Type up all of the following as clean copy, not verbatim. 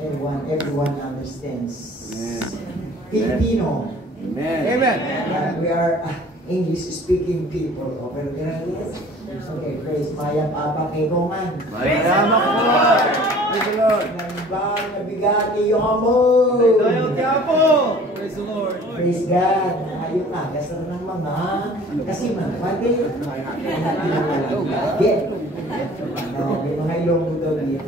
Everyone understands. Amen. Filipino. Amen. Amen. We are English-speaking people. Okay, yes? Okay, praise Maya Papa Kegongan. Salamat po. Praise the Lord. Nambang nabigat ni Yomo. Dayo kaya po. Praise the Lord. Praise God. Ayun na, kasar ng mga kasi pwede. May mga ilong mo daw dito.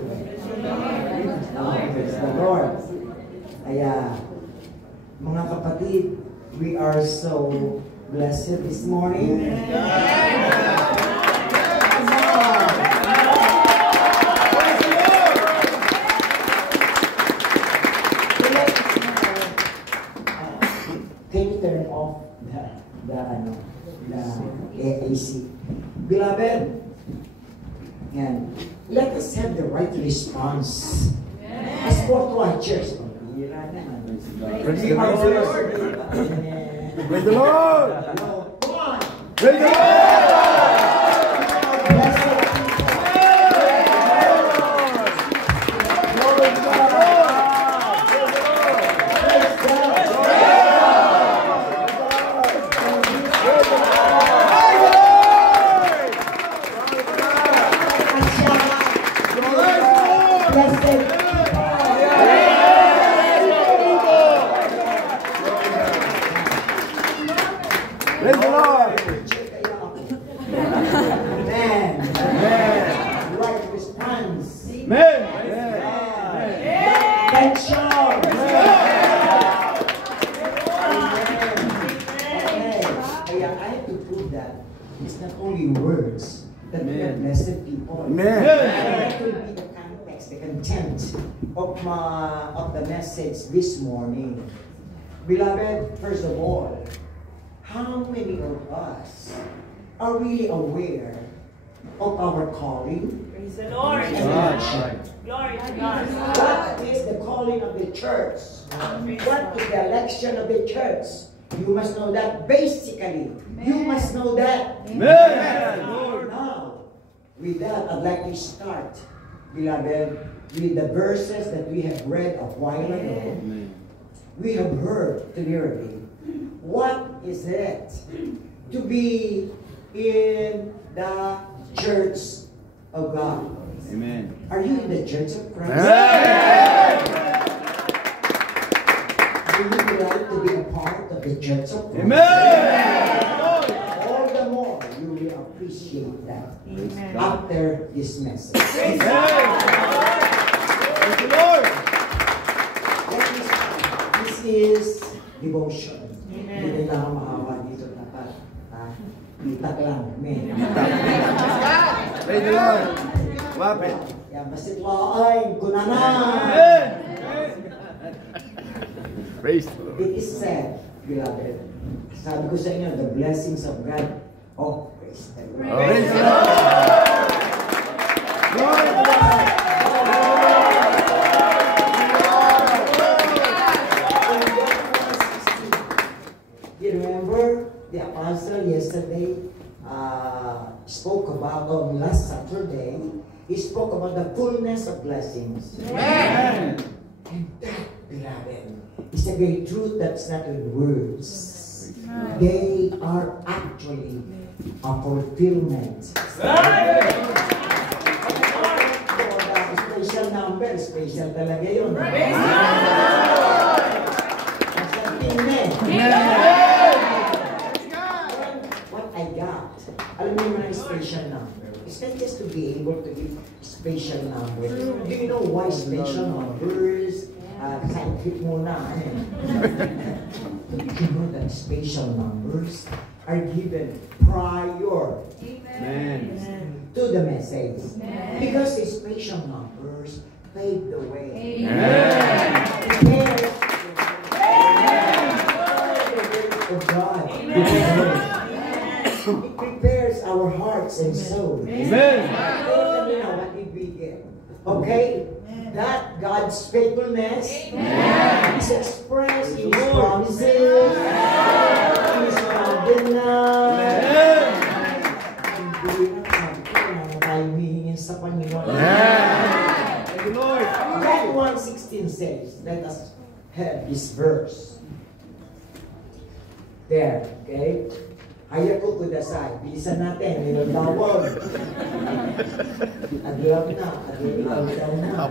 Praise the Lord. Kaya, mga kapatid, we are so blessed this morning. Can you turn off the AC? Beloved, yan. Let us have the right response. As for watchers, Praise the Lord. Praise the Lord. Praise the Lord. Of the message this morning. Beloved, first of all, how many of us are really aware of our calling? Praise the Lord. Glory to God. What is the calling of the church? What is the election of the church? You must know that basically. You must know that. Amen. Now, with that, I'd like to start, beloved, with the verses that we have read a while ago. We have heard clearly what is it to be in the church of God. Amen. Are you in the church of Christ? Amen. Do you like to be a part of the church of Christ? Amen. All the more you will appreciate that. Amen. After this message. Praise the Lord. This is devotion. Amen. Hindi lang maawa dito dapat. Itak lang. Amen. Praise the Lord. Wapit. Yan, basit laay, kunana. Amen. Praise the Lord. It is said, beloved, sabi ko sa inyo, the blessings of God. Oh, praise the Lord. Praise the Lord. Glory to God. You remember the apostle yesterday spoke about, on last Saturday, he spoke about the fullness of blessings. Amen. And that, beloved, is a great truth that's not in words. They are actually a fulfillment. Special number, special talaga yun. What I got, alam mo yung special number. It's not just to be able to give special number. Do you know why special numbers? Scientific muna. You know that special numbers are given prior to the message. Because the special numbers pave the way. Of God. It prepares our hearts and souls. Amen. What did we get? Okay? That God's faithfulness is expressed in His promises, in His covenant. Hindi na tayo hihingin sa Panginoon. Thank you, Lord. That one 1:16 says, let us have this verse. There, okay? Hayako kudasai. Bilisan natin, nilolawon. Aglaw na, aglaw na.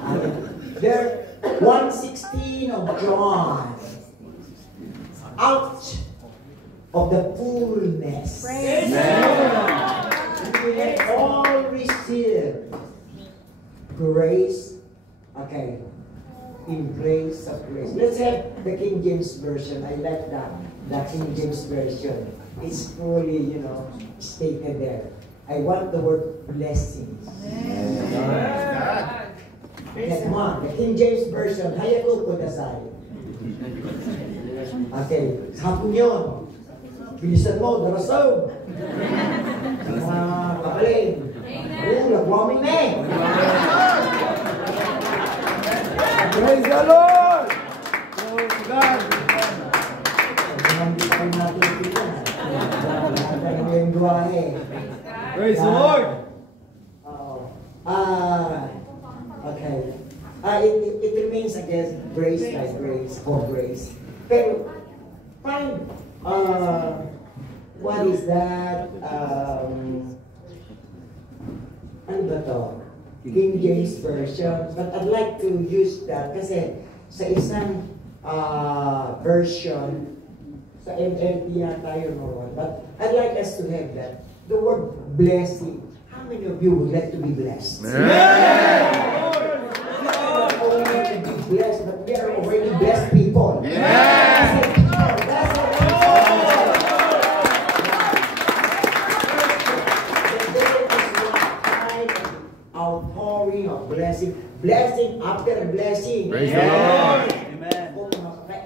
There, 1:16 of John. Out of the fullness. Praise We have all received grace. Okay. In grace of grace. Let's have the King James Version. I like that. The King James Version. It's fully, stated there. I want the word blessings. Come on, the King James Version. Hayako kudasai. Okay, hapon yun. Bilisan mo, darasog. Kapaling. Lagwaming na eh. Praise the Lord! Glory to God! Praise the Lord! Okay. It remains against grace by grace, for grace. Pero, fine. What is that? Ano ba to? King James Version. But I'd like to use that kasi sa isang version, sa NLT yata yun or one. But I'd like us to have that. The word blessing. How many of you would like to be blessed? Yeah! We are not only to be blessed, but we are already blessed people. Yeah! That's what I'm saying. There is one kind of outpouring of blessing. Blessing after blessing. Praise the Lord! Amen.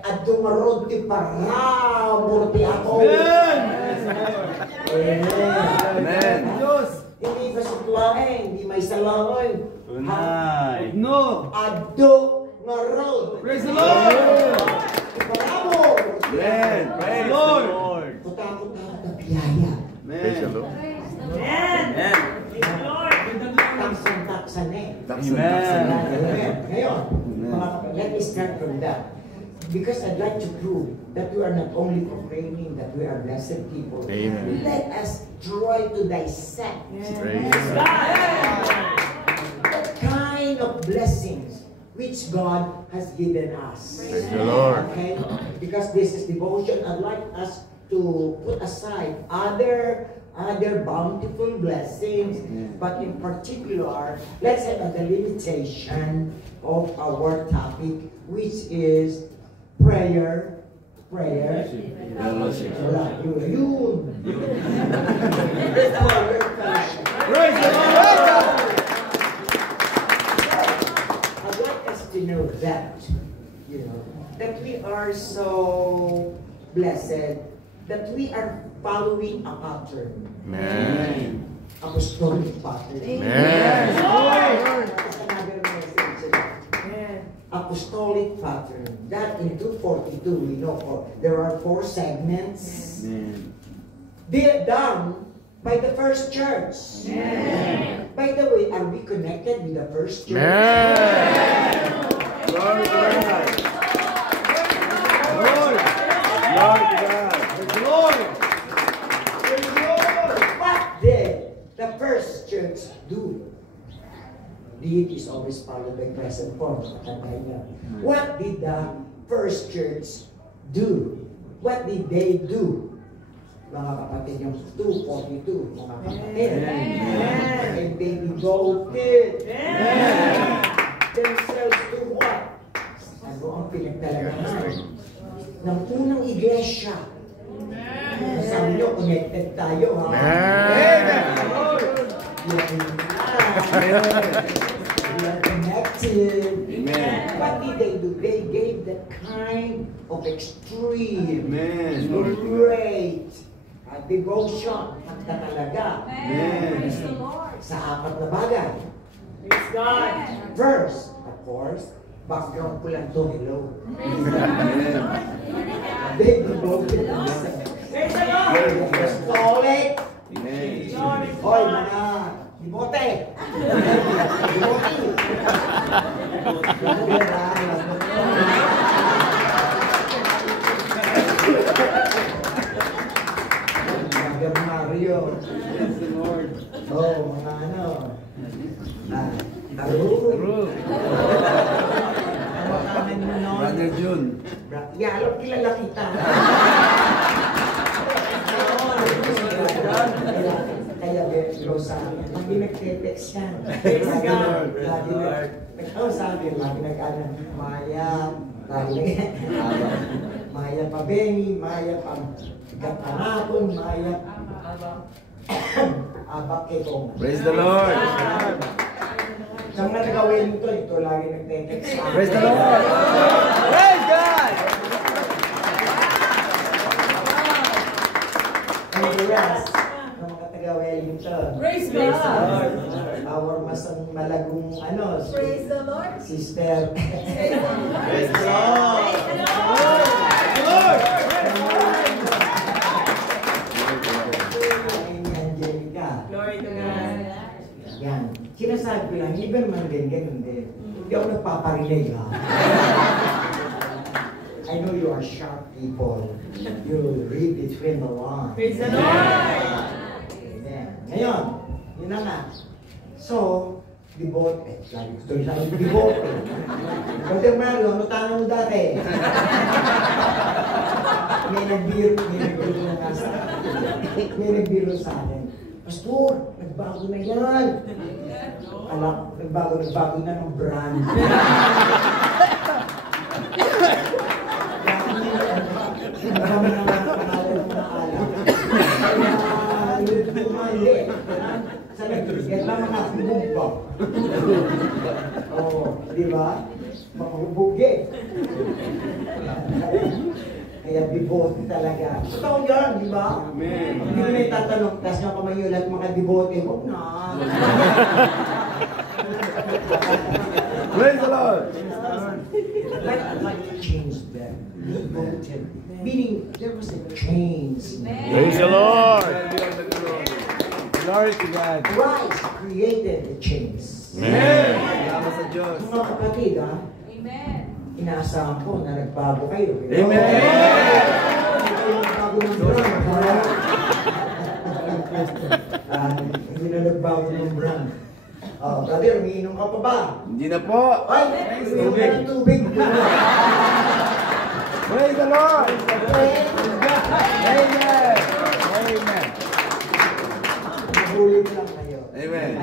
At dumarod ti paramor ti ako. Amen! Amen. Diyos! Hindi ba sutlaeng, hindi may salangoy. Tunay. No! Ado nga road. Praise the Lord! Paramor. Amen. Praise the Lord. Kutakot-takot na biyaya. Praise the Lord! Amen. Amen. Praise the Lord. Taksan-taksan eh. Amen. Amen. Ngayon, mga kapatid, let me start from that. Because I'd like to prove that we are not only proclaiming that we are blessed people. Amen. Let us try to dissect Praise what kind of blessings which God has given us. Praise the Lord. Okay? Because this is devotion, I'd like us to put aside other bountiful blessings, but in particular, let's have a delimitation of our topic, which is prayer. Fellowship. Wala, yun. Praise the Lord! I'd like us to know that, that we are so blessed that we are following a pattern. Amen. Apostolic pattern. Amen. That's another message. Apostolic pattern. That in 242 we know there are 4 segments. Amen. They're done by the first church. Amen. By the way, are we connected with the first church? Amen. Glory to God. Lord! Glory to God. Praise the Lord! What did the first church do? Deity is always followed by present form. What did the first church do? What did they do? Mga kapatid, yung 242, mga kapatid. And they devoted themselves to what? Ano ang pinagtalagahan ng unang iglesia? Sabi nyo, connected tayo, ha? Amen. We are connected. Amen. What did they do? They gave that kind of extreme, Amen. great devotion at katalaga Amen. sa apat na bagay. Praise God. First, of course, background ko lang to, hello. Amen. They devoted themselves. Praise the Lord. Apostolic. Amen. Glory to Hoy, God. mga Dibote! Dibote! Yalap, kilala kita. Kaya Pedro sa akin, lagi nagte-text yan. Lagi sa akin, lagi nag-alam, Maya, Maya pa Benny, Maya pa Kapanapon, Maya Abak Ketong. Praise the Lord. Sa mga nagawin ito lagi nagte-text sa akin. Praise the Lord. Praise God. Yes, ng mga taga-Wellington. Praise God. Our masang malagong Praise the Lord. sister. Praise the Lord. Angelica. Glory to God. Yan. Sinasabi ko lang, iba naman din, ganun din. Hindi ako nagpaparinig, ha? I know you are sharp people. You read between the lines. Praise the Lord. Amen. Ngayon, yun na nga. So, devote. Lagi gusto nyo sabi, devote. Brother Mario, ano tanong mo dati? May nagbiro na nga sa akin. May nagbiro sa akin. Pastor, nagbago na yan. Nagbago na ng brand. Kami na mga pangalan ng mga alam. Kaya, yung bumali. Sa nag-get lang mga bubog. Oo, di ba? Makahubog eh. Kaya bibote talaga. Totoo yun, di ba? Amen. Hindi mo na itatanong, tas nyo kamayo lahat mga bibote. Huwag na. Praise the Lord. I'd like to change that. Devoted. Meaning, there was a change. Praise the Lord. Glory to God. Christ created the change. Amen. Salamat sa Diyos. Mga kapatid, ha? Amen. Inaasahan ko na nagbago kayo. Amen. Hindi kayo nagbago ng brand, ha? Hindi na nagbago ng brand. Brother, umiinom ka pa ba? Hindi na po. Ay, umiinom ka ng tubig. Praise the Lord. Amen. Amen. Mabulit lang kayo. Amen.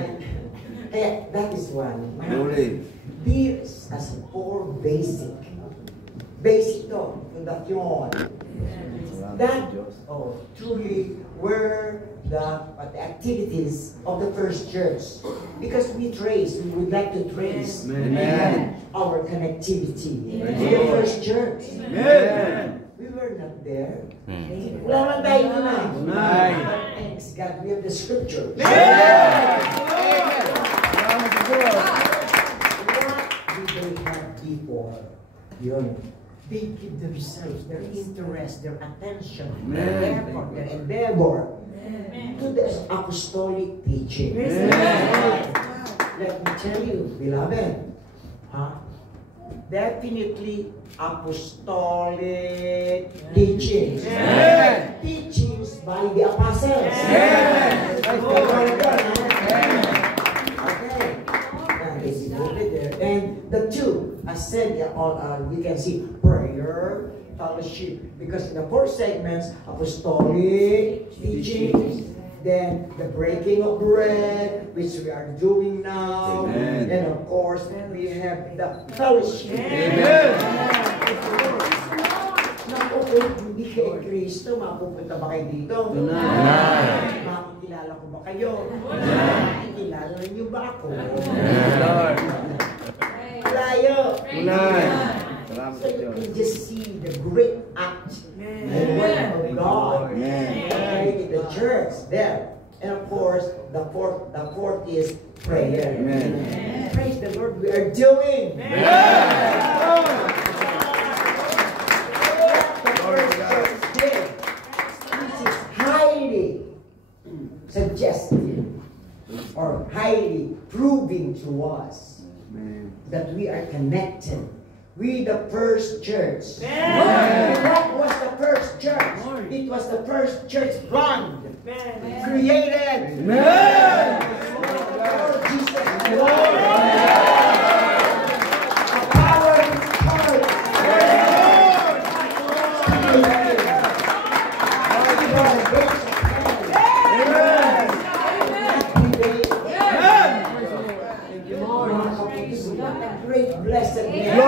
Kaya, that is one. Glory. These as four basic to, fundasyon. That, truly were the activities of the first church. Because we would like to trace Amen. our connectivity Amen. to the first church. Amen. We were not there. Wala man tayo na. Amen. Thanks God, we have the scripture. Salamat sa Diyos. What did they have before? Yun. They give themselves, their interest, their attention, their Amen. effort, their endeavor to the apostolic teaching. Amen. Let me tell you, beloved, definitely apostolic teachings. Amen. Teachings by the apostles. Amen. Okay. And they devoted there. And the two, as said, we can see prayer, fellowship. Because in the four segments, apostolic teachings, then the breaking of bread, which we are doing now, Amen. and of course, we have the fellowship. Amen. Naku, kung hindi kay Kristo, mapupunta ba kayo dito? Amen. Makikilala ko ba kayo? Kilala niyo ba ako? Praise the Lord. Layo. Tunay. Salamat So sa you Diyos. can just see the great act and work of God in the church there. And of course, the fourth is prayer. Amen. Praise the Lord, we are doing. The first church did, which is highly suggestive or highly proving to us Amen. that we are connected with the first church. Amen. What was the first church? It was the first church brand created. Amen. Lord Jesus Lord. The power of His church.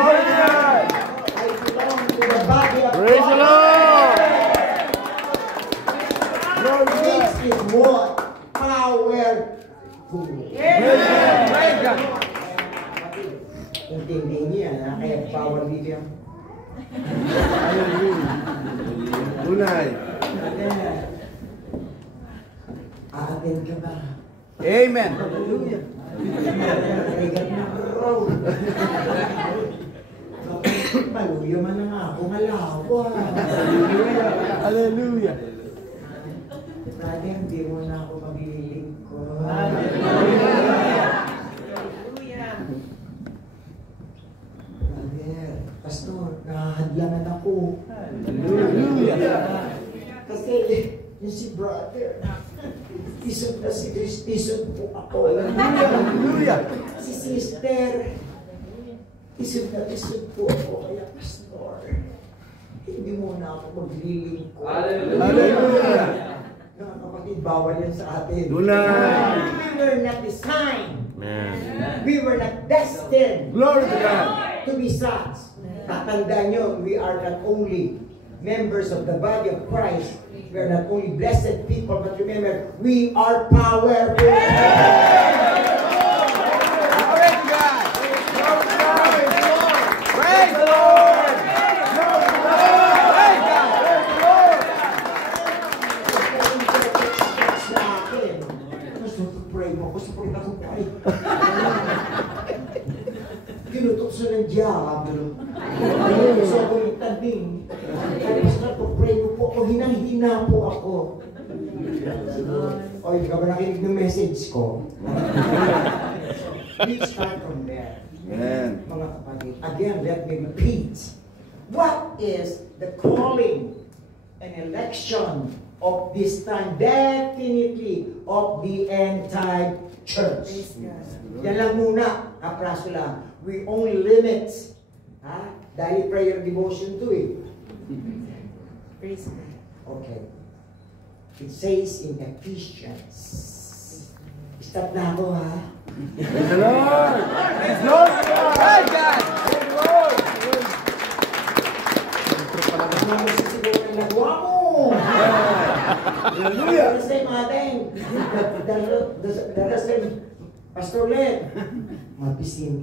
I belong to the body of Praise the Christ. Lord. This is what powerful. Intindihin niya, ha? Kaya power dito yan. Tunay. Aatin ka ba? Amen. Narigat na road. Paluyo man na nga ako, malawa. Hallelujah. Brother, hindi mo na ako maglilink ko. Brother, pastor, nakahadlangan ako. Kasi yung si brother, isog na si Chris, isog po ako. Hallelujah. Si sister, isog na isog po ako. Kaya pastor, hindi mo na ako maglilink ko. Hallelujah. Mga kapatid, bawal yan sa atin. Tunay. We were not designed. Amen. We were not destined Glory to God. to be such. Tatandaan nyo, we are not only members of the body of Christ, we are not only blessed people, but remember, we are powerful. Glory to God. Praise the Lord. Glory to God. Praise God. Praise the Lord. Sa akin, gusto ko pray mo, gusto ko rin ako pray. Kinutok sa ng diablo. Gusto ko yung tabing. Kaya gusto ko pray mo po, o hinang-hina po ako. O, hindi ka ba nakinig ng message ko? Let's start from there. Amen. Mga kapatid, again, let me repeat. What is the calling and election of this time? Definitely of the end-time church. Yan lang muna, kapraso lang. We only limit, dahil prayer devotion to it. Okay. It says in Ephesians. Stop na ako, ha? Praise the Lord. Praise the Lord. Praise God. Praise the Lord. Ano mo sisiguro ng nagawa mo? Hallelujah. The same ating. The same. Pastor Len. Mabisin,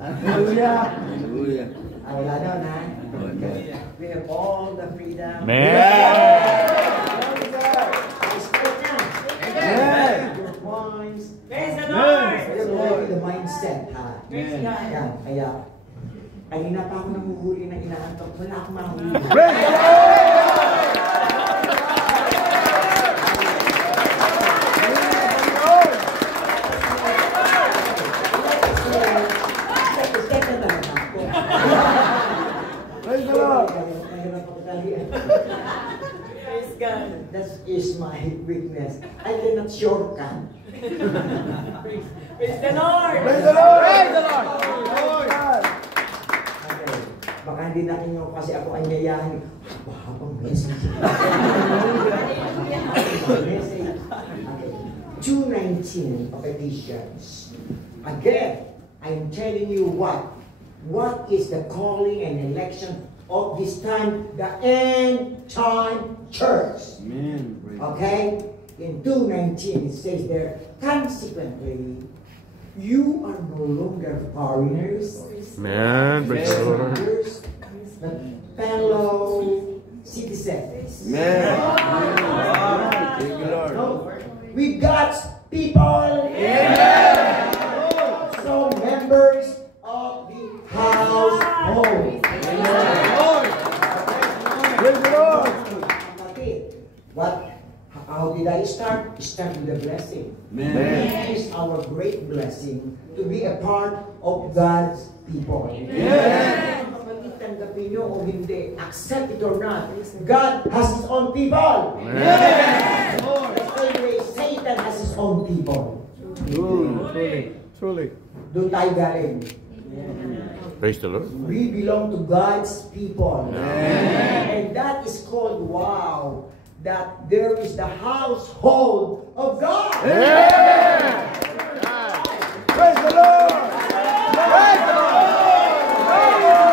Hallelujah. Hallelujah. Wala doon, ha? Okay. We have all the freedom. Amen. Respect na. Amen. Your minds. Praise the Lord. The mindset, ha? Praise God. Yan, kaya, kanina pa ako nanguhuli na inaantok. Wala akong mahuli. Praise the Lord. Praise the Lord. Praise God. That is my weakness. I cannot shortcut. Praise the Lord. Praise the Lord. Praise the Lord. Praise God. Okay. Baka hindi natin yung kasi ako ang yayahin. Habang message. Message. Okay. 2:19 of Ephesians. Again, I'm telling you what is the calling and election of this time, the end time church. Amen. Okay? In 2:19 it says there, consequently, you are no longer foreigners, Amen. Praise the Lord. strangers, but fellow citizens. Amen. Thank you, Lord. With God's people. Amen. So members of the household. Praise the Lord. How did I start? Start with the blessing. Amen. It is our great blessing to be a part of God's people. Amen. Kapatid, tanggapin nyo o hindi, accept it or not, God has His own people. Amen. The same way Satan has his own people. Truly. Truly. Doon tayo galing. Praise the Lord. We belong to God's people. Amen. And that is called, wow, that there is the household of God. Amen. Praise the Lord. Praise the Lord.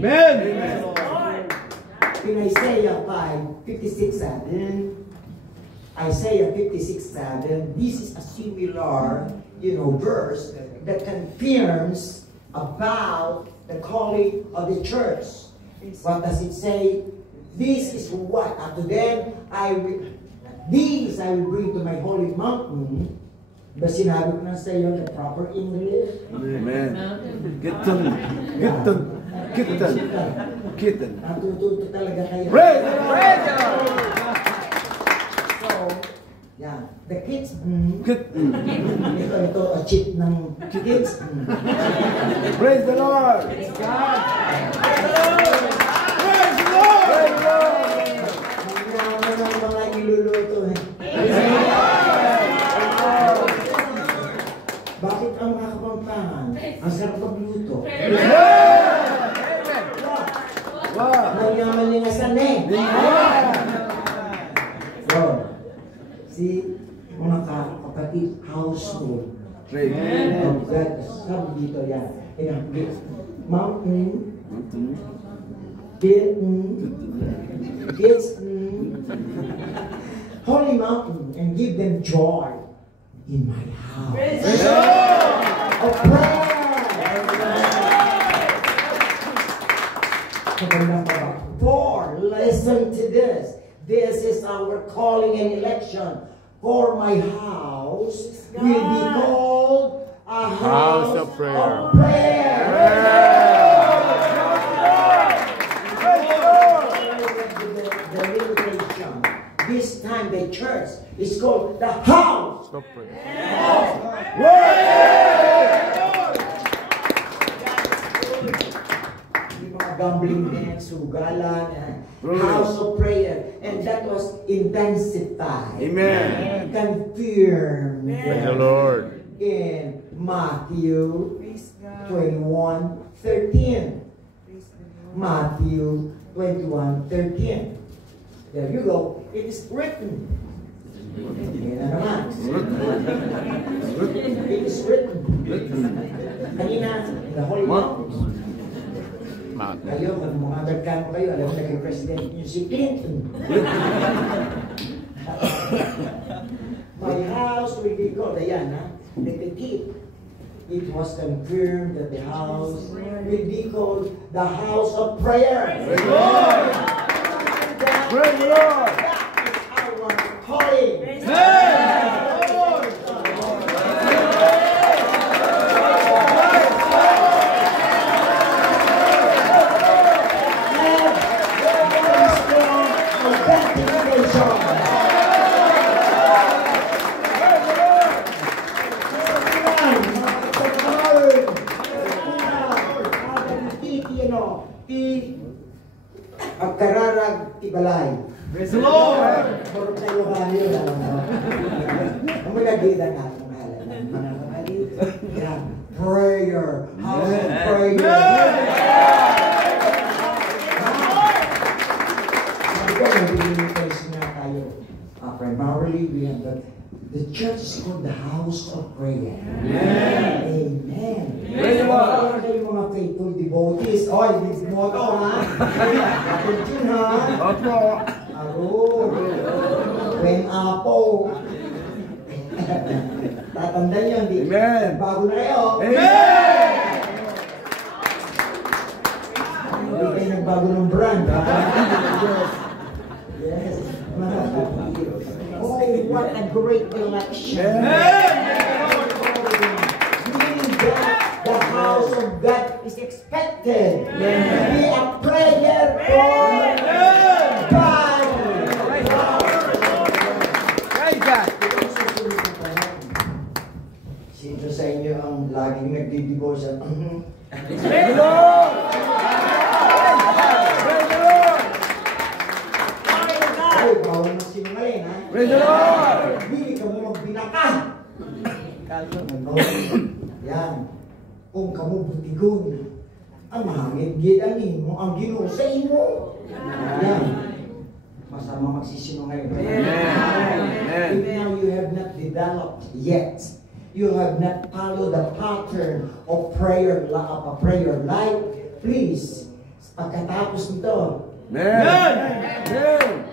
Amen. Lord. In Isaiah 5:56-7, Isaiah 56:7, this is a similar, verse that confirms about the calling of the church. What does it say? This is what after them these I will bring to my holy mountain. Diba sinabi ko na sa iyo the proper English? Amen. Kitten. Natututo talaga kayo. Praise the Lord. So, yan. The kids, Kitten. ito, a chip ng kids. Praise the Lord. Praise God. Praise the Lord. Magnaman ng mga niluluto. Bakit ang mga kapampangan, ang sarap magluto? Wow. Magyaman niya nga sana eh. So, si mga kapatid, household. Praise. Of God, sabi dito yan. Mountain, kids, holy mountain, and give them joy in my house. Praise Of prayer. For, listen to this. This is our calling and election. For my house will be called a house of prayer. The limitation. This time the church is called the house of gambling nets, sugalan, house of prayer. And that was intensified. Amen. Confirmed. Praise the Lord. In Matthew 21:13. Matthew 21:13. There you go. It is written. Yan na naman. It is written. Kanina, in the Holy Mountains. Kayo, kung mga Amerikano kayo, alam mo naging president niyo si Clinton. My house will be called, ayan ha, repeat. It was confirmed that the house will be called the house of prayer. Praise the Lord. Praise the Lord. That is our calling. Ang kararag ibalay. Praise the Lord. Puro tayo kayo na lang. Ang magagida na ang mahalan ng mga kapatid. Yan. Prayer. House of prayer. Sabi ko, nag-limitation na tayo. Primarily, we have the church is called the house of prayer. Amen. Praise the Lord. Kayo mga faithful devotees. Oy, this motto ha. Attention ha. Opo. Aro. When apo. Tatandaan nyo, hindi. Amen. Bago na kayo. Amen. Hindi kayo nagbago ng brand. Ha? Yes. Oh, what a great election. Meaning that the house of God is expected to be a prayer for God. Praise God. Sino sa inyo ang laging nagdi-divorce at Praise the Lord. Praise the Lord. ay, bawal na sinungaling, ha? Praise the Lord. Hindi ka mo magbinaka. Yan. Kung kamu butigon, ang mahangit-gidanin mo ang Ginoo sa imo. Yan. Masama magsisinungaling. Amen. If now you have not developed yet, you have not followed the pattern of prayer life, please Pagkatapos nito, Amen. Amen.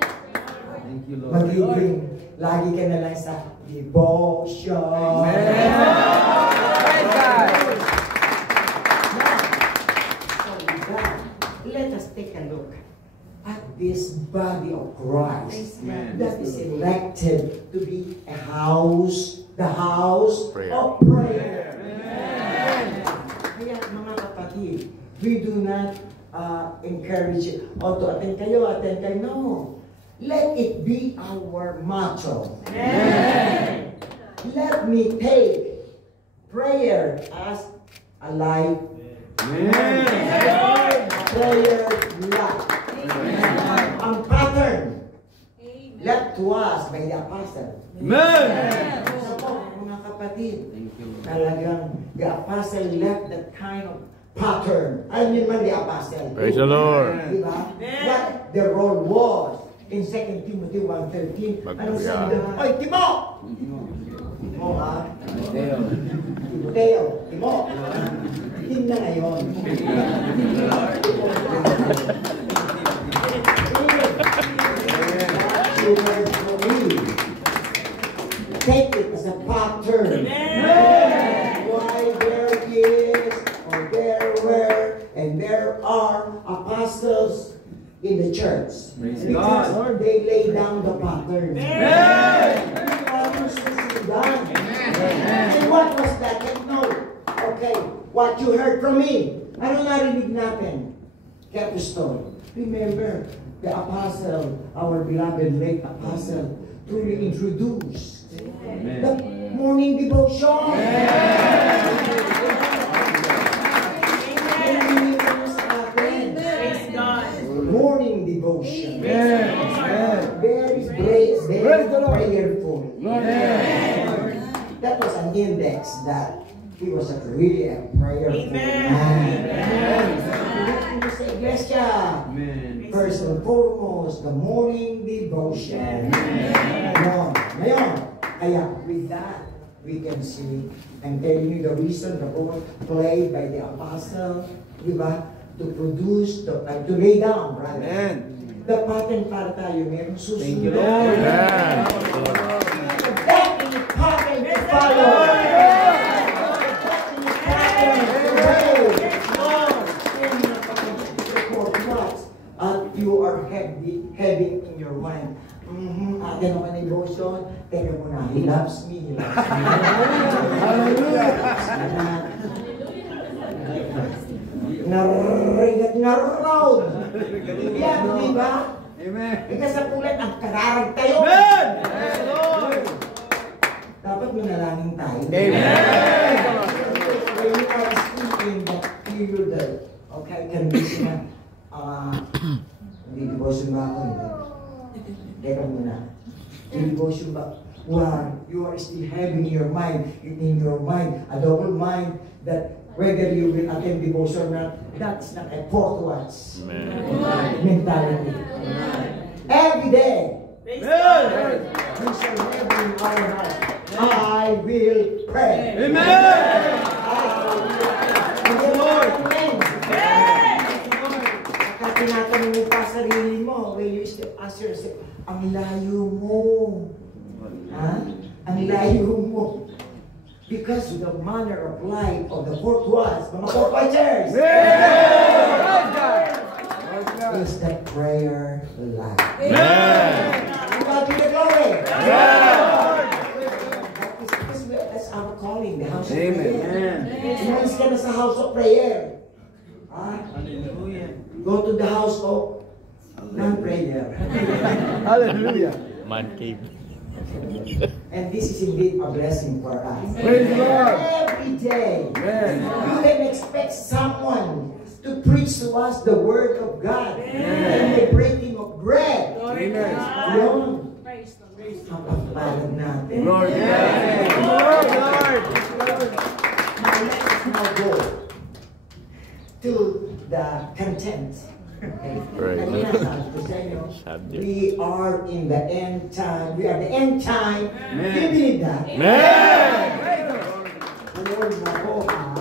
Thank you, Lord. magiging lagi ka na lang sa devotion. Amen. Praise God. So with that, let us take a look at this body of Christ Amen. that is elected to be a house, the house Prayer. of prayer. Amen. Kaya mga kapatid, we do not encourage you, to attend kayo. No. Let it be our motto. Amen. Let me take prayer as a life. Amen. Prayer life. Ang pattern left to us by the apostle. Amen. So po, mga kapatid, Thank you, Lord. talagang the apostle left that kind of pattern. I mean man the apostle. Praise the Lord. Diba? What the role was in 2 Timothy 1:13. Anong sabi doon? Oy, Timo! Timo ha? Timoteo. Timo. Tim na ngayon. Take it as a pattern. Why there is, or there were, and there are apostles in the church. Praise Because God. they lay down the pattern. And what was that? Take note. Okay, what you heard from me. Ano narinig natin? Capstone. Remember, the apostle, our beloved late apostle, truly introduced the morning devotion. Praise God. Morning devotion. Amen. Very great, Praise very the Lord. prayerful. Amen. That was an index that he was really a prayerful Amen. man. Sa iglesia, Amen. first and foremost, the morning devotion. Ngayon, kaya with that, we can see, I'm telling you the reason, the role played by the apostle, di ba? To produce, to lay down, rather. Amen. The pattern para tayo, meron susunod. Thank you, Lord. Amen. The definite pattern to follow. The definite pattern to report what you are having in your mind. Atin ako na devotion, teka muna, he loves me, he loves me. Hallelujah! Narigat na road. Yan, di ba? Amen. Ika sa pulat, ang kararag tayo. Amen. Praise the Lord. Dapat manalangin tayo. Amen. When you are still in that period, okay, condition na, hindi devotion ba ako? Teka muna. Devotion ba? Where you are still having your mind, in your mind, a double mind, that whether you will attend devotion or not, that's not a forthwatch mentality. Every day, Praise God. we shall have in our heart, I will pray. Amen. Lord. Kapag tinatanong mo pa sarili mo, will you still ask yourself, ang layo mo. Ha? Ang layo mo. Because of the manner of life of the fourth ones, mga fourth watchers, is the prayer life. God be the glory. That's our calling, the house of prayer. Amen. Umalis ka na sa house of prayer. Ha? Hallelujah. Go to the house of non-prayer. Hallelujah. Man cave. And this is indeed a blessing for us. Praise the Lord. Every day, Amen. you can expect someone to preach to us the word of God and the breaking of bread. Glory to Amen. God. Yun, Praise the Lord. ang pagpalad natin. Lord. Yes. Lord. Lord. Now let's now go to the content. Okay. Right. Kanina sabi ko sa inyo, Subject. we are in the end time. We are the end time. Amen. Do you believe that? Amen. Lord mo ko, ha?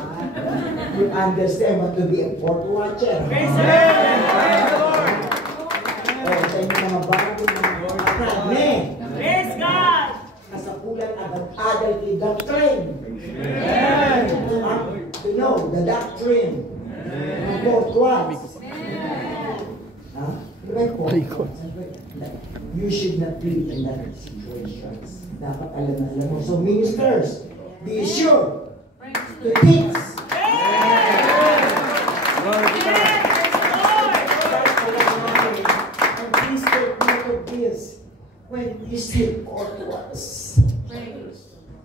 You understand what to be a port watcher? Praise the Lord. Oh, sa inyo mga bagong mga amen. Praise God. Kasapulan agad-agad kay doctrine. Amen. To know the doctrine. Ang port watch. Huh? You should not be in that situation. Dapat alam mo. So ministers, be sure to teach. And please take note of this. When we say to us,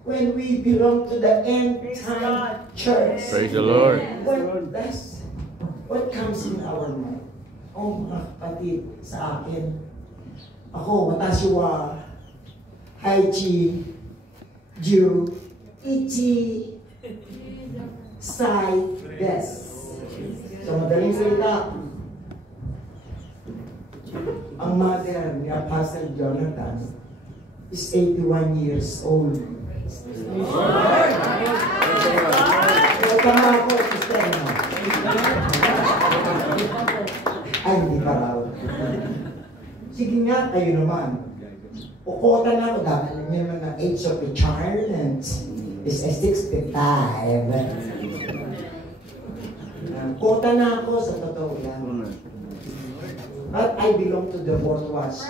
when we belong to the end time church, Praise the Lord. what comes in our mind? Oh, mga kapatid, sa akin, ako, Watasiwa, Haichi, Jiu, Ichi, Sai, Des. So, madaling salita, ang mother ni Apostle Jonathan is 81 years old. So, tama ako, sister mo. Ay, hindi pa raw. Sige nga, kayo naman. Ukota na ako, dapat alam niyo naman na age of retirement is 65. Kota na ako sa totoo lang. But I belong to the fourth watch.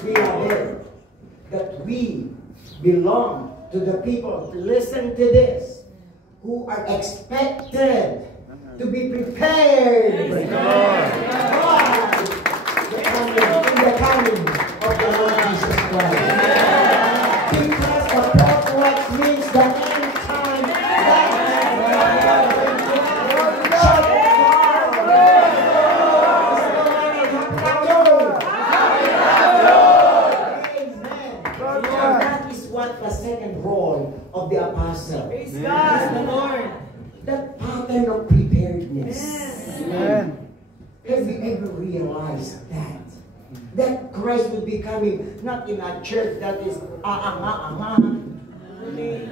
Beloved, that we belong to the people, listen to this, who are expected to be prepared in the coming of the Lord Jesus Christ. Because the fourth watch means the end time. That is what the second role of the apostle. Praise God, the Lord. That pattern of preparedness. Amen. Have you ever realized that? That Christ will be coming not in a church that is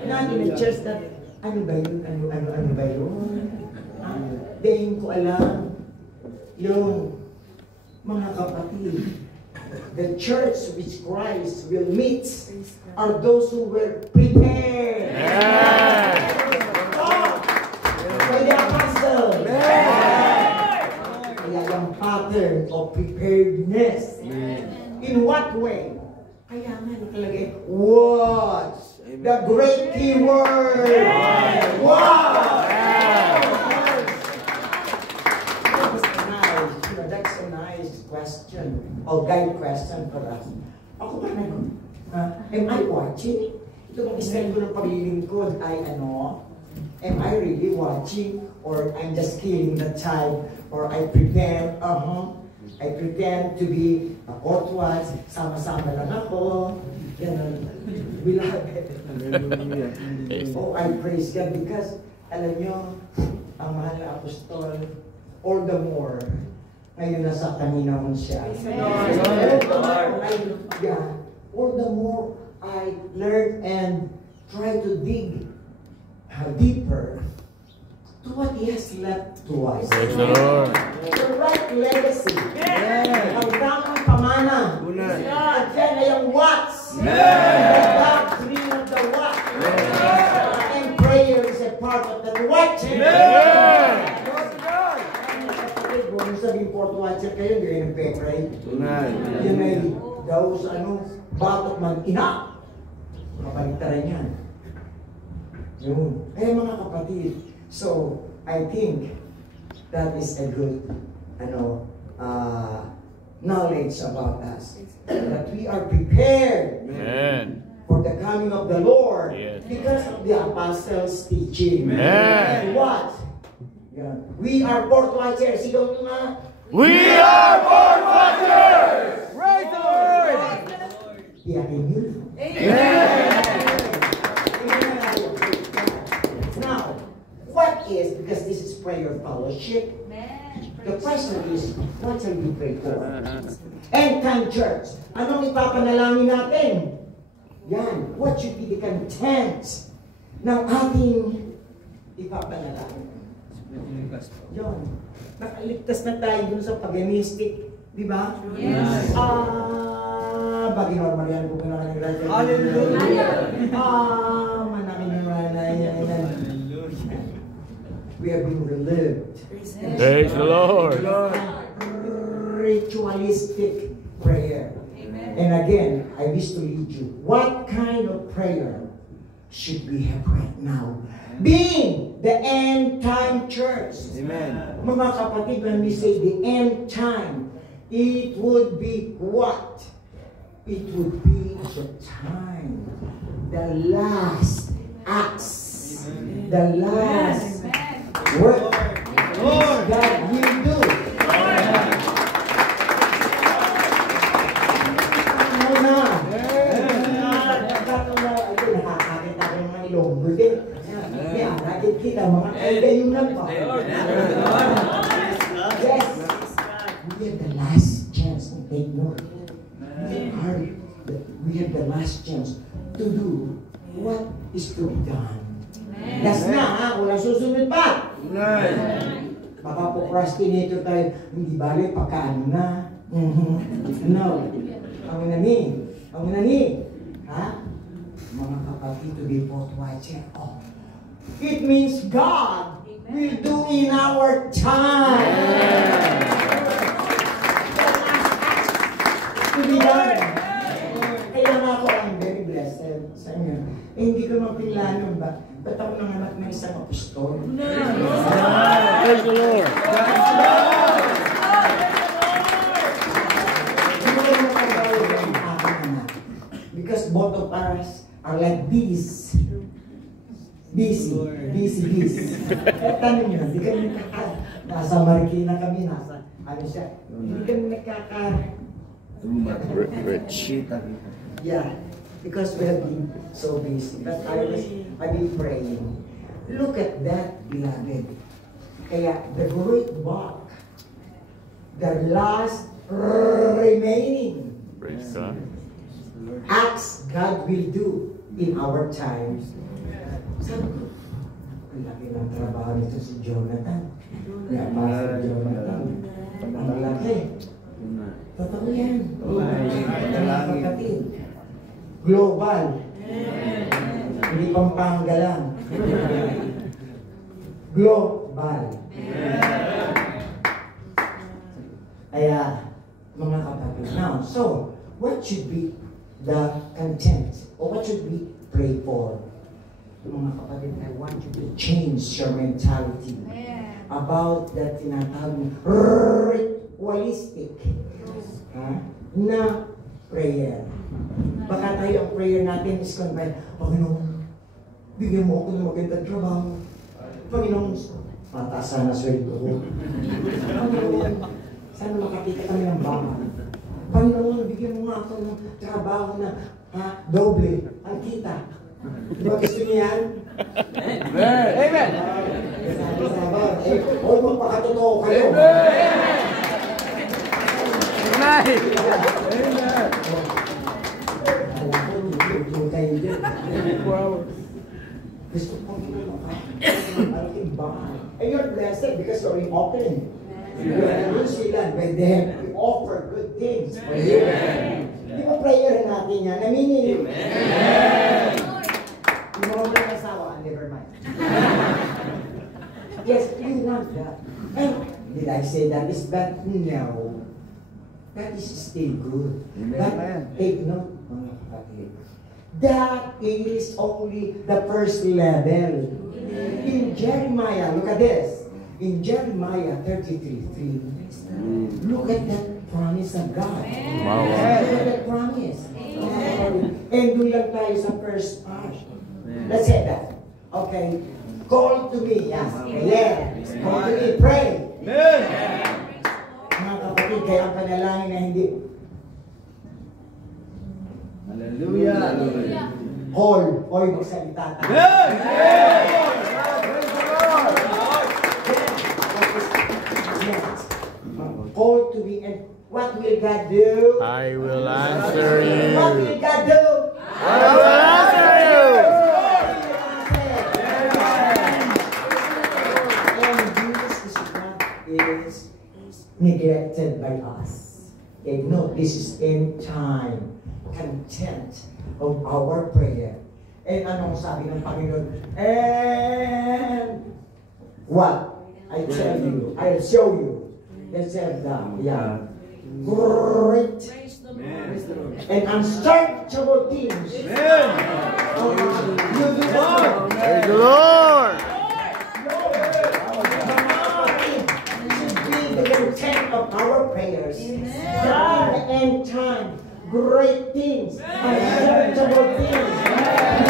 not in a church that ano ba yun? Ano ba yun? Dahil ko alam yung mga kapatid, the church which Christ will meet are those who were prepared. By the apostle. Kaya yung pattern of preparedness. In what way? Kaya nga nakalagay, watch. The great keyword. Watch. That's a nice question. Or guide question for us. Ako pa am I watching? Ito bang style ko ng paglilingkod ay ano? Am I really watching? Or I'm just killing the time? Or I pretend, I pretend to be a fourth watch, sama-sama lang ako. Ganun. Beloved. Oh, I praise God because, alam nyo, ang mahal na apostol, all the more, ngayon nasa Panginoon siya. All the more I learn and try to dig deeper to what He has left to us. Praise the Lord. The right legacy. Ang tamang pamana. At yan ay ang watch. The doctrine of the watch. And prayer is a part of that watch. Kung sabihin fourth watcher kayo, hindi kayo nagpe-pray. Yun ay daw sa batok mag-ina. Kapaligtaran yan. Yun. Kaya mga kapatid, so I think that is a good knowledge about us. That we are prepared for the coming of the Lord because of the apostles' teaching. And what? We are fourth watchers. Sigaw nyo nga. We are fourth watchers! Praise the Lord! Iyakin nyo. Now, what is, because this is prayer fellowship, the question is, what shall we pray for? End time church. Anong ipapanalangin natin? Yan. What should be the content ng ating ipapanalangin? Yun. Nakaligtas na tayo dun sa paganistic. Di ba? Yes. Bagi normal yan. Kung kailangan ng graduate. Hallelujah. Manakin yung we have been relieved. Praise the Lord. Ritualistic prayer. Amen. And again, I wish to lead you. What kind of prayer should we have right now? Being the end time church. Amen. Mga kapatid, when we say the end time, it would be what? It would be the time. The last acts. The last work that will do. Ano na? Nakakakita ko ng mga ilonggo din. Kaya nakikita mga kaibayunan pa. Yes. We have the last chance to take note. We have the last chance to do what is to be done. That's na ha, walang susunod pa. Baka procrastinator tayo, hindi bali pagkaan na. No. Ang nani. Ha? Mga kapatid, to be watching. Oh. It means God will do in our time. To be done. Kaya nga ako, I'm very blessed sa inyo. Hindi ko mapinlanon ba? Ba't ako nanganak ng isang apostol? Praise the Lord. Because both of us are like bees. Busy. Tanong nyo, hindi kami nasa Marikina kami, nasa, ano siya, hindi kami Rich. yeah, because we have been so busy. But I've been praying. Look at that, beloved. Kaya the great work, the last remaining Praise God. acts God will do in our times. Sabi ko, ang laki ng trabaho nito si Jonathan. Kaya Pastor Jonathan, ang laki. Totoo yan. Kapatid. Global. Hindi Pampanga lang. Global. Kaya, mga kapatid. Now, so, what should be the content? Or what should we pray for? Mga kapatid, I want you to change your mentality about that tinatawag ritualistic na prayer. Baka tayo ang prayer natin is confined, Panginoon, bigyan mo ako ng magandang trabaho. Panginoon, mataas sana sweldo ko. Panginoon, sana makakita kami ng bahay. Panginoon, bigyan mo nga ako ng trabaho na doble ang kita. Di ba gusto niyo yan? Amen. Huwag magpakatotoo kayo. Amen. Gusto kong malaking bahay. And you're blessed because you're in opening. You're in New Zealand where they have to offer good things for you. Di ba prayer natin yan? Naminin. Amen. Yung mga walang asawa, never mind. Yes, you want that. And did I say that is bad? No. That is still good. But take note, mga kapatid. That is only the first level. In Jeremiah, look at this. In Jeremiah 33:3, look at that promise of God. Wow. Look at that promise. And doon lang tayo sa first part. Let's say that. Okay. Call to me. Yes. Yeah. Call to me. Pray. Mga kapatid, kaya ang panalangin na hindi Hallelujah. call o magsalita tayo. Call to me and what will God do? I will answer What you. will God do? I will is neglected by us. Okay, no, this is end time content of our prayer. And anong sabi ng Panginoon? And what? I tell you, I'll show you. He said that, yeah. Great and unsearchable things. You do not. Praise the Lord. Should be the content of our prayers. That in the end time, great things, unsearchable things.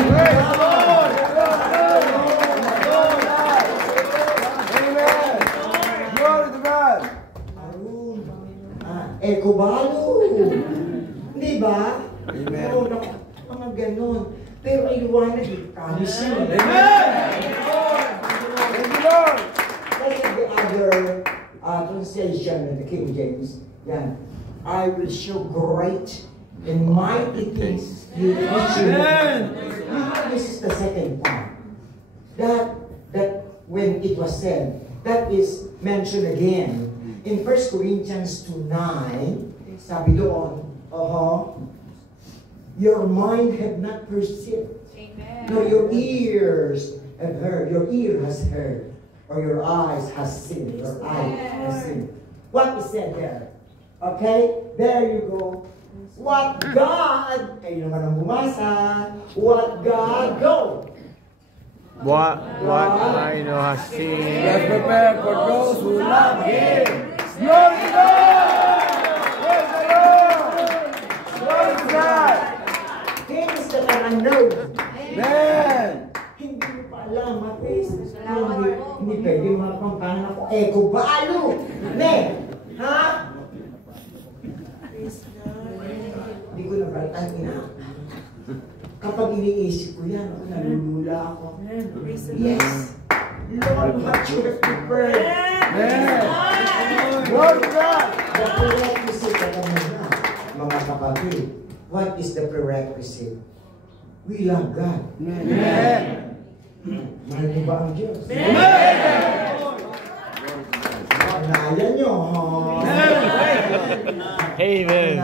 Praise the Lord. Amen. Glory to God. Ekubalo. Di ba? Amen. Oo, mga ganun. Pero iliwanag, promise yun. Amen. Thank you, Lord. Like the other translation of the King James, yan. I will show great and mighty things you Amen. This is the second part. That when it was said, that is mentioned again in 1 Corinthians 2:9. Sabi doon, your mind have not perceived, nor your ears have heard. Your ear has heard, or your eyes has seen. Your eye has seen. What is said there? Okay, there you go. What God, kayo naman ang bumasa, what God go. What I know has seen. He has prepared for those who love Him. Glory to God. Praise the Lord. Glory to God. Things that are unknown. Amen. Hindi mo pa alam, hindi pwede makampanan ako. Ekubalo. Ne? Ha? Hindi ko na balitan ina. Kapag iniisip ko yan, nalulula ako. Yes. Lord, what you have prepared. Amen. Glory to God. The prerequisite na mga kapatid. What is the prerequisite? We love God. Amen. Mahal niyo ba ang Diyos? Amen. Pagnayan niyo, Amen.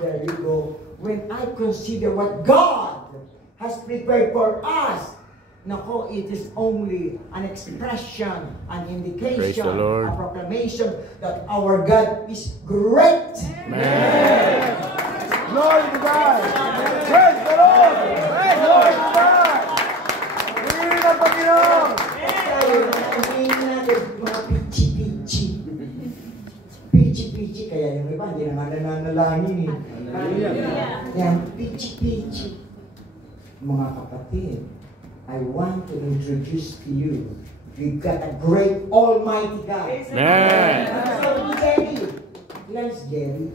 There you go. When I consider what God has prepared for us, nako, it is only an expression, an indication, Praise the Lord. a proclamation that our God is great. Amen. Glory to God. Praise the Lord. Glory to God. Purihin ang Panginoon. Tayo na hindi natin mga pichi-pichi. Pichi-pichi, kaya yung iba, hindi na nga nananalangin eh. Yan, pichi-pichi. Mga kapatid, I want to introduce to you, we've got a great Almighty God. Amen. Sabi ni Jerry. Ilan si Jerry?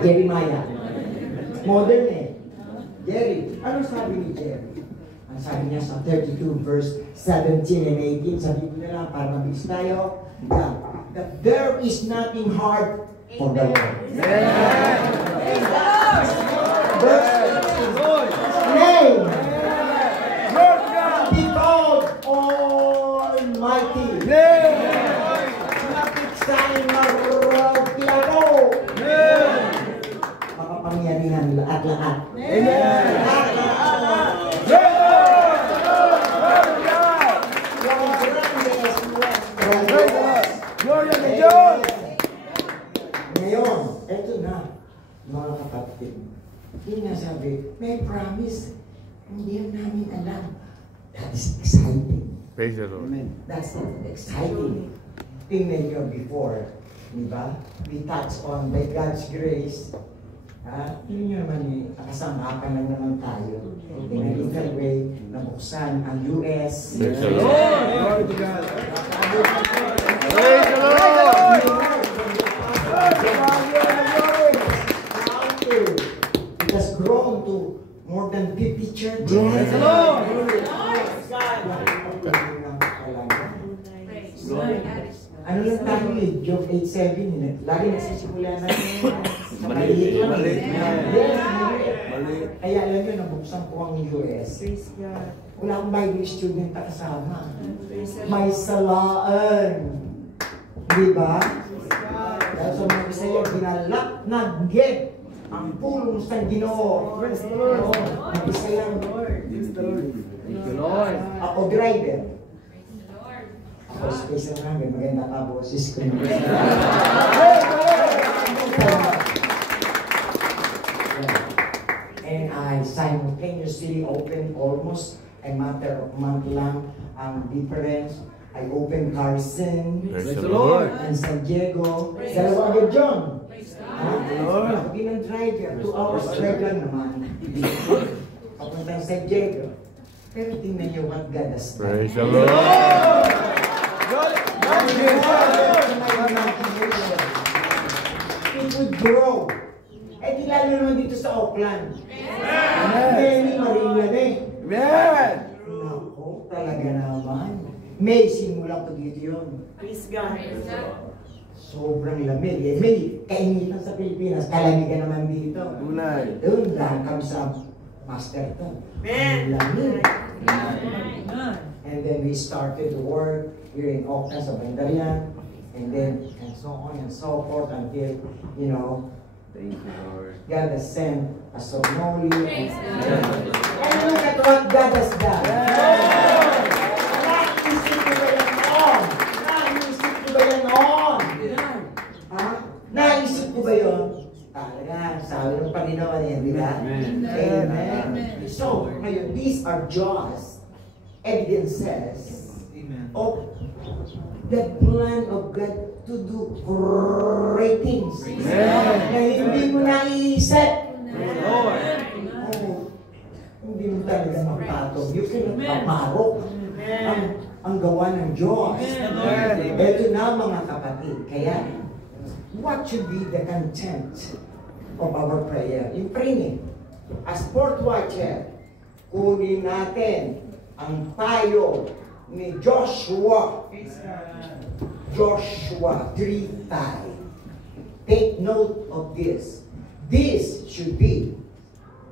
Jeremiah. Modern eh. Jerry. Ano sabi ni Jerry? Ang sabi niya sa 32 verse 17 and 18, sabi ko na lang para mabilis tayo, that there is nothing hard for the Lord. Verse 18. Name. Glory to God. Be called Almighty. Napiksain na Pilaro. Makapangyarihan nila at lahat. Glory to God. Ngayon, eto na, mga kapatid. Hindi nga sabi, may promise. Hindi namin alam. That is exciting. Praise the Lord. That's exciting. Tingnan nyo before, di ba? We touch on by God's grace. Yun nyo naman eh, nakasamapan lang naman tayo. In a little way, nabuksan ang US. Praise the Lord. Glory to God. Praise the Lord. It has grown to more than 50 churches. Praise the Lord. Ano lang tayo eh, Job 8:7, lagi nagsisimula na sa maliit lang. Maliit. Yes, maliit. Maliit. Kaya alam nyo, nabuksan po ang US. Wala akong Bible student na kasama. May salaan. Di ba? Dahil sa mga Bisaya, ginalaknagin ang pulong sa Ginoo. Ang Bisaya, ako driver. Ako space lang namin, maganda ka boses ko. And I simultaneously opened almost a matter of month lang ang difference. I opened Carson Praise the Lord. and San Diego. Dalawa agad John. Ako din ang driver. 2 hours drive lang naman. Papuntang San Diego. Pero tingnan niyo what God has done. Praise the Lord. It would grow. Eh di lalo naman dito sa Oakland. Many Marina eh. Amen. Nako, talaga naman. May simula ko dito yun. Praise God. Sobrang lamig. Eh, may kainitan sa Pilipinas. Kalamigan naman dito. Tunay. Doon lang kami sa master ito. Ang lamig. And then we started to work here in Oakland sa Bandarian. And then, and so on and so forth until, you know, Thank you, Lord. God has sent a Somali. And look at what God has done. Naisip ko ba yan noon? Naisip ko ba yan noon? Ha? Naisip ko ba yun? Talaga, sabi ng Panginoon yan, di ba? Amen. So, ngayon, these are just evidences of the plan of God to do great things. Na hindi mo naiisip. Oh, hindi mo talaga mapatong. You cannot maparok ang gawa ng Diyos. Ito na mga kapatid. Kaya, what should be the content of our prayer? In praying, as Port Watcher, kunin natin ang payo ni Joshua. Joshua 3:5. Take note of this. This should be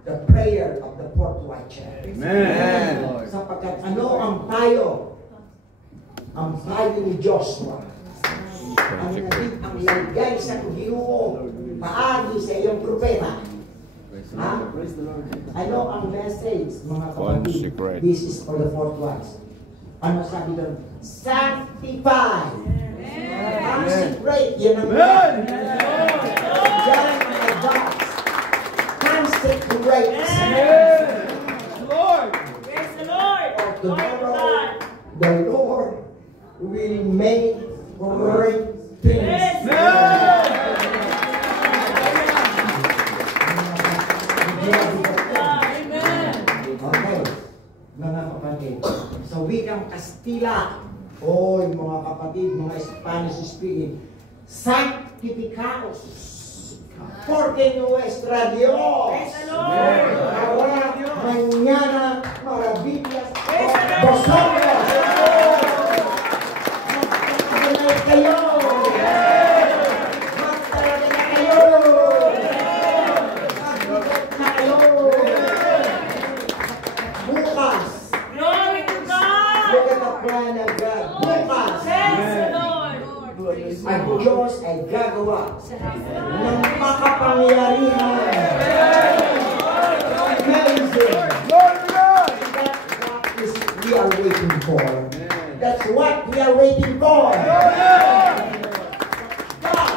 the prayer of the Port Watcher. Amen. Sapagkat ano ang payo? Ang payo ni Joshua. Ang naging ang lagay sa Ginoo paagi sa iyong propeta. Ha? Ano ang message, mga kapatid? Consecrate. This is for the Port Watch. Ano sabi doon? Sanctify. Consecrate. Yan ang yan ang advance. Consecrate. Lord. Praise the Lord. Tomorrow, the Lord will make great things. Okay, mga kapatid. Sa wikang Kastila, oy mga kapatid, mga Spanish speaking, sanctificados, porque nuestra Dios. Praise the Lord. Ahora, mañana, maravillas. Praise the Lord. Vosotros. Magtalaga kayo. Magtalaga na kayo. Magbigat na kayo. Bukas. Glory to God. Look at the plan of God. Bukas. Praise the Lord. Ang Diyos ay gagawa ng makapangyarihan. Amazing. We are waiting for. That's what we are waiting for. God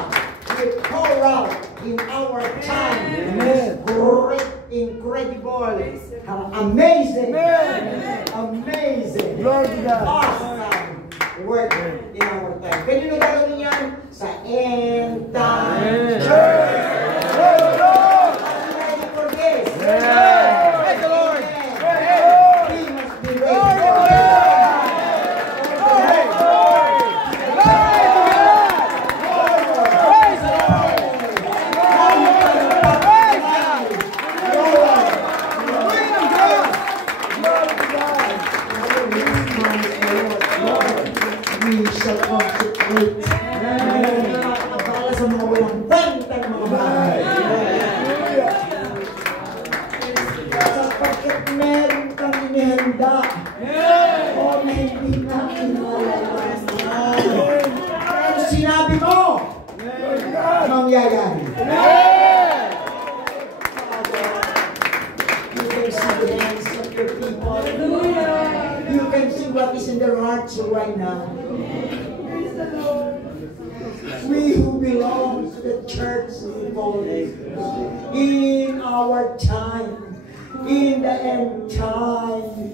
will pour out in our time. Great, incredible, amazing, amazing, awesome work in our time. Pwede nyo gagawin yan sa end time church. Are you ready for this? Praise the Lord. We must be ready. We shall consecrate. Nakakabala sa mga walang banta ng mga bahay. Sapagkat meron kang inihanda mangyayari. Amen! Father, you can see the hands of your people. You can see what is in their hearts right now. We who belong to the church in our time, in the end time,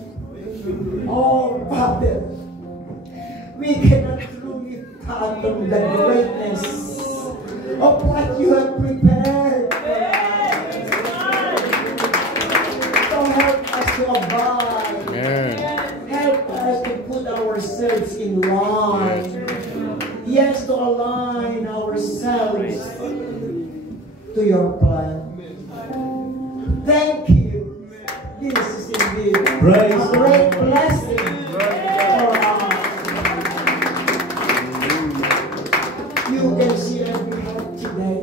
oh Father, we cannot truly fathom the greatness of what you have prepared for us. So help us to abide. Amen. Help us to put ourselves in line. Yes, to align ourselves to your plan. Thank you. This is indeed a great blessing for us. You can see every heart today.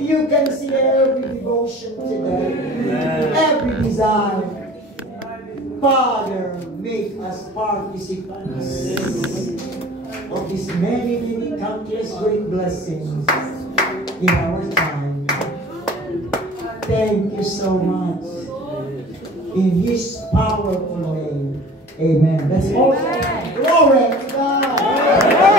You can see every devotion today. Every desire. Father, make us participants of these many, many countless great blessings in our time. Thank you so much. In His powerful name. Amen. Let's all say glory to God.